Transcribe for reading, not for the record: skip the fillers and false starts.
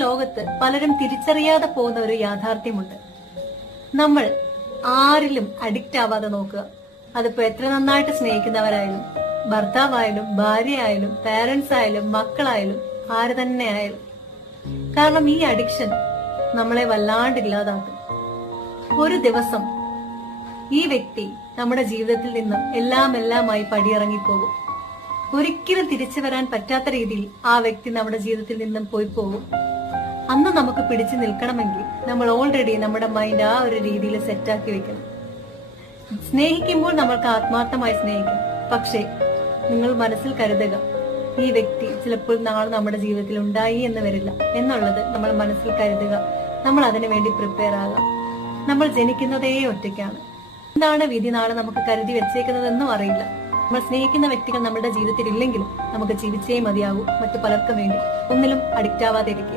ലോകത്ത് പലരും തിരിച്ചറിയാതെ പോകുന്ന ഒരു യാഥാർത്ഥ്യമുണ്ട്. നമ്മൾ ആരിലും അഡിക്റ്റ് ആവാതെ നോക്കുക. അതിപ്പോ എത്ര നന്നായിട്ട് സ്നേഹിക്കുന്നവരായാലും, ഭർത്താവായാലും, ഭാര്യയായാലും, പാരന്റ്സ് ആയാലും, മക്കളായാലും, ആര് തന്നെ ആയാലും. കാരണം ഈ അഡിക്ഷൻ നമ്മളെ വല്ലാണ്ട് ഇല്ലാതാക്കും. ഒരു ദിവസം ഈ വ്യക്തി നമ്മുടെ ജീവിതത്തിൽ നിന്നും എല്ലാമായി പടിയിറങ്ങിപ്പോകും. ഒരിക്കലും തിരിച്ചു വരാൻ പറ്റാത്ത രീതിയിൽ ആ വ്യക്തി നമ്മുടെ ജീവിതത്തിൽ നിന്നും പോയി പോകും. അന്ന് നമുക്ക് പിടിച്ചു നിൽക്കണമെങ്കിൽ നമ്മൾ ഓൾറെഡി നമ്മുടെ മൈൻഡ് ആ ഒരു രീതിയിൽ സെറ്റാക്കി വെക്കണം. സ്നേഹിക്കുമ്പോൾ നമ്മൾക്ക് ആത്മാർത്ഥമായി സ്നേഹിക്കാം. പക്ഷേ നിങ്ങൾ മനസ്സിൽ കരുതുക, ഈ വ്യക്തി ചിലപ്പോൾ നാളെ നമ്മുടെ ജീവിതത്തിൽ ഉണ്ടായി എന്ന് വരില്ല എന്നുള്ളത് നമ്മൾ മനസ്സിൽ കരുതുക. നമ്മൾ അതിനു വേണ്ടി പ്രിപ്പയർ ആകാം. നമ്മൾ ജനിക്കുന്നതേ ഒറ്റയ്ക്കാണ്. എന്താണ് വിധി നാളെ നമുക്ക് കരുതി വെച്ചേക്കുന്നതെന്നും അറിയില്ല. നമ്മൾ സ്നേഹിക്കുന്ന വ്യക്തികൾ നമ്മുടെ ജീവിതത്തിൽ ഇല്ലെങ്കിലും നമുക്ക് ജീവിച്ചേ മതിയാകൂ. മറ്റു പലർക്കും വേണ്ടി ഒന്നിലും അഡിക്റ്റ് ആവാതെ ഇരിക്കുക.